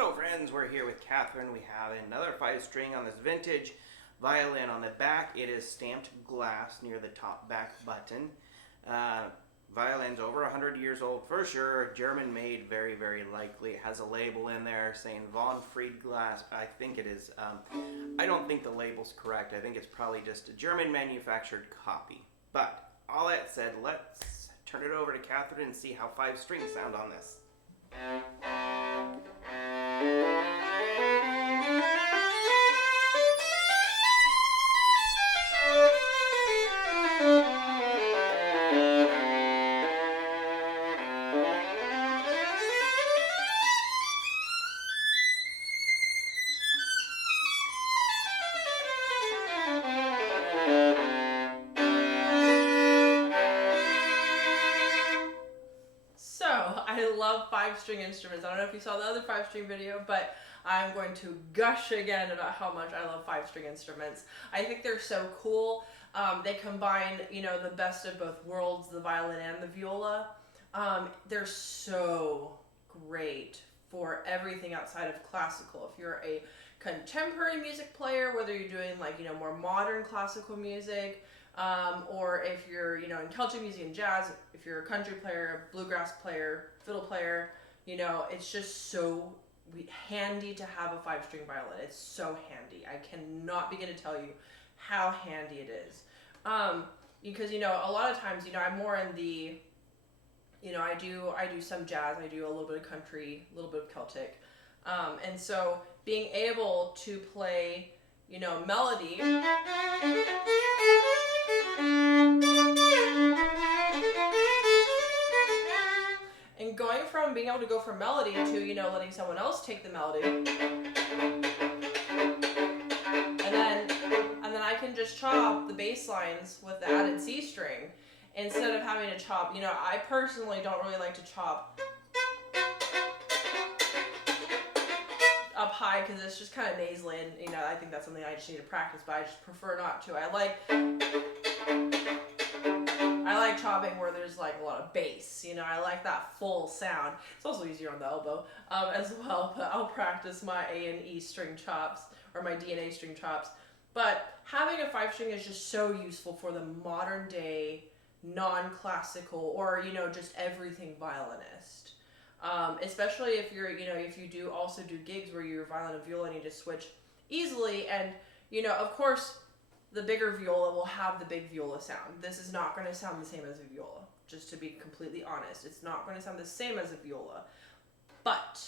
Hello friends, we're here with Catherine. We have another 5-string on this vintage violin. On the back it is stamped glass near the top back button. Violin's over 100 years old for sure, German made, very likely. It has a label in there saying von Fried glass. I think it is, I don't think the label's correct. I think it's probably just a German manufactured copy. But all that said, let's turn it over to Catherine and see how 5 strings sound on this. I love 5-string instruments. I don't know if you saw the other 5-string video, but I'm going to gush again about how much I love 5-string instruments. I think they're so cool. They combine, the best of both worlds, the violin and the viola. They're so great for everything outside of classical. If you're a contemporary music player, whether you're doing more modern classical music, or if you're, in Celtic music and jazz, if you're a country player, a bluegrass player, fiddle player, it's just so handy to have a 5-string violin. It's so handy. I cannot begin to tell you how handy it is. Because, a lot of times, I'm more in the, I do some jazz, I do a little bit of country, a little bit of Celtic. And so being able to play, melody, and going from being able to go from melody to, letting someone else take the melody. And then I can just chop the bass lines with the added C string instead of having to chop, I personally don't really like to chop up high because it's just kind of nasally, and I think that's something I just need to practice, but I just prefer not to. I like chopping where there's a lot of bass, I like that full sound. It's also easier on the elbow as well, but I'll practice my A and E string chops, or my D and A string chops. But having a 5-string is just so useful for the modern day non-classical or just everything violinist. Especially if you're, if you do also do gigs where your violin and viola need to switch easily, and of course the bigger viola will have the big viola sound. This is not going to sound the same as a viola, just to be completely honest. It's not going to sound the same as a viola. But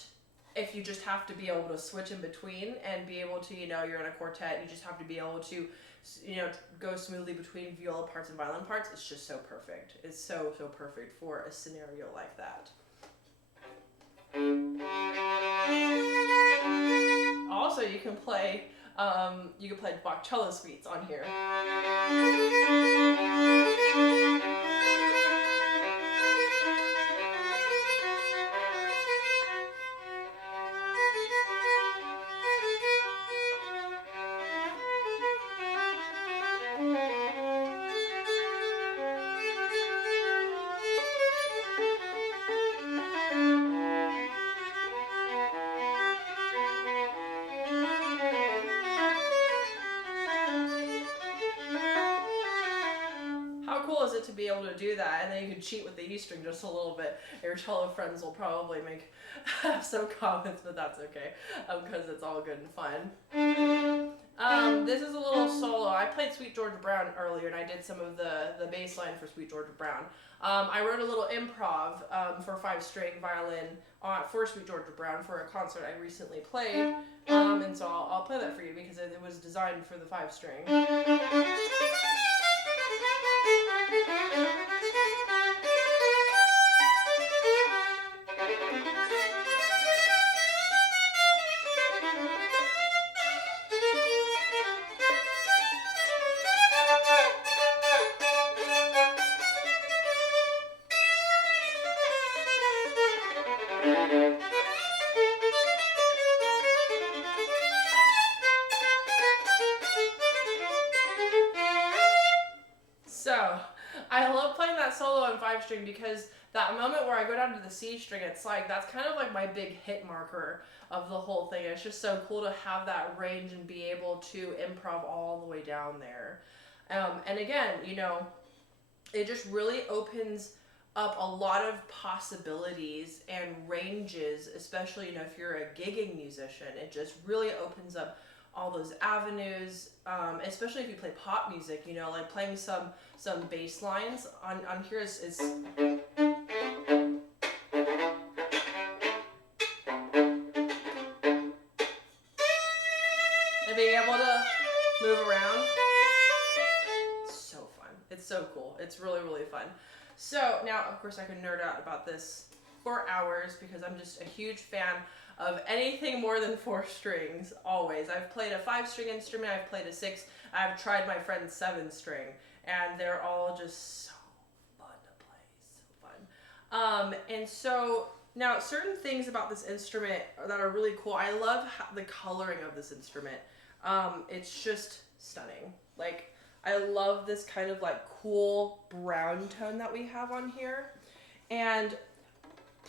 if you just have to be able to switch in between and be able to, you're in a quartet, you just have to be able to, go smoothly between viola parts and violin parts, it's just so perfect. It's so perfect for a scenario like that. Also, you can play Bach cello suites on here. Is it to be able to do that, and then you can cheat with the E string just a little bit. Your cello friends will probably have some comments, but that's okay, because it's all good and fun. This is a little solo. I played Sweet Georgia Brown earlier, and I did some of the bass line for Sweet Georgia Brown. I wrote a little improv for 5-string violin for Sweet Georgia Brown for a concert I recently played, and so I'll play that for you because it was designed for the 5-string. So I love playing that solo on 5-string because that moment where I go down to the C string, it's like, that's kind of like my big hit marker of the whole thing. It's just so cool to have that range and be able to improv all the way down there. And again, you know, it just really opens up a lot of possibilities and ranges, especially, you know, if you're a gigging musician. It just really opens up all those avenues, especially if you play pop music, you know, like playing some bass lines on here is and being able to move around. It's so fun. It's so cool. It's really, really fun. So now, of course, I could nerd out about this for hours because I'm just a huge fan of anything more than 4 strings, always. I've played a 5-string instrument, I've played a 6, I've tried my friend's 7-string, and they're all just so fun to play, so fun. And so, now, certain things about this instrument that are really cool. I love the coloring of this instrument. It's just stunning. Like, I love this kind of like cool brown tone that we have on here. And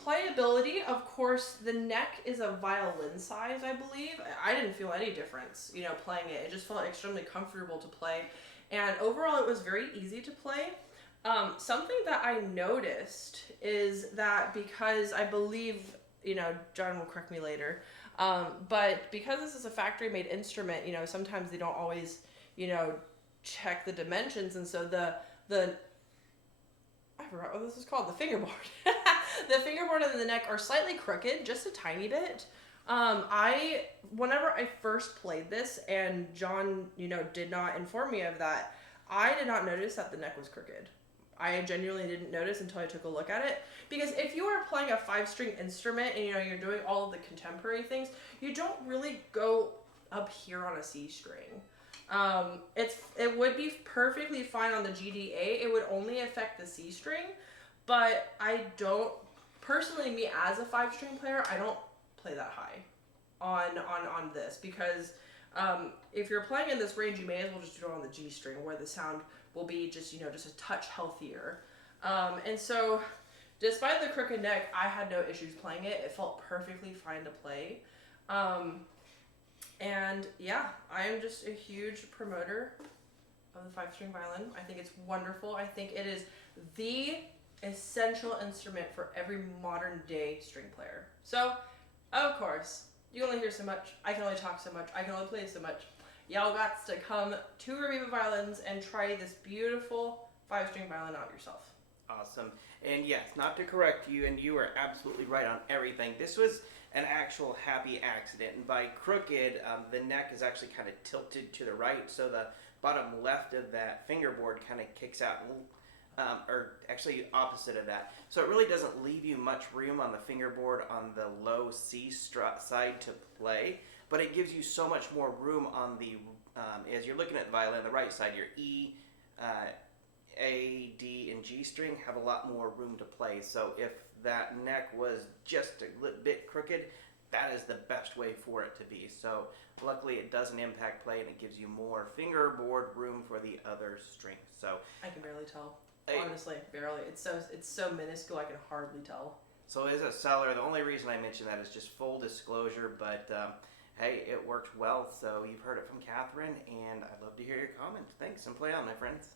playability, of course, the neck is a violin size, I believe. I didn't feel any difference, you know, playing it. It just felt extremely comfortable to play. And overall, it was very easy to play. Something that I noticed is that because I believe, you know, John will correct me later, but because this is a factory-made instrument, you know, sometimes they don't always, you know, check the dimensions, and so the I forgot what this is called, the fingerboard. The fingerboard and the neck are slightly crooked, just a tiny bit. Whenever I first played this, and John, you know, did not inform me of that, I did not notice that the neck was crooked. I genuinely didn't notice until I took a look at it. Because if you are playing a 5-string instrument and, you know, you're doing all of the contemporary things, you don't really go up here on a C string. It would be perfectly fine on the GDA. It would only affect the C string, but I don't, personally, me as a 5-string player, I don't play that high on this because if you're playing in this range, you may as well just do it on the G string where the sound will be just, you know, just a touch healthier. And so despite the crooked neck, I had no issues playing it. It felt perfectly fine to play. And yeah, I am just a huge promoter of the 5-string violin. I think it's wonderful. I think it is the essential instrument for every modern day string player. So, of course, you only hear so much. I can only talk so much. I can only play so much. Y'all got to come to Reviva Violins and try this beautiful 5-string violin out yourself. Awesome. And yes, not to correct you, and you are absolutely right on everything. This was an actual happy accident, and by crooked, the neck is actually kind of tilted to the right, so the bottom left of that fingerboard kind of kicks out, or actually opposite of that. So it really doesn't leave you much room on the fingerboard on the low C side to play, but it gives you so much more room on the, as you're looking at the violin, the right side, your E, A, D, and G string have a lot more room to play. So if that neck was just a bit crooked, that is the best way for it to be. So luckily it doesn't impact play and it gives you more fingerboard room for the other strings. So I can barely tell. Honestly, barely. It's so minuscule I can hardly tell. So as a seller, the only reason I mention that is just full disclosure, but hey, it worked well. So you've heard it from Catherine, and I'd love to hear your comments. Thanks, and play on, my friends.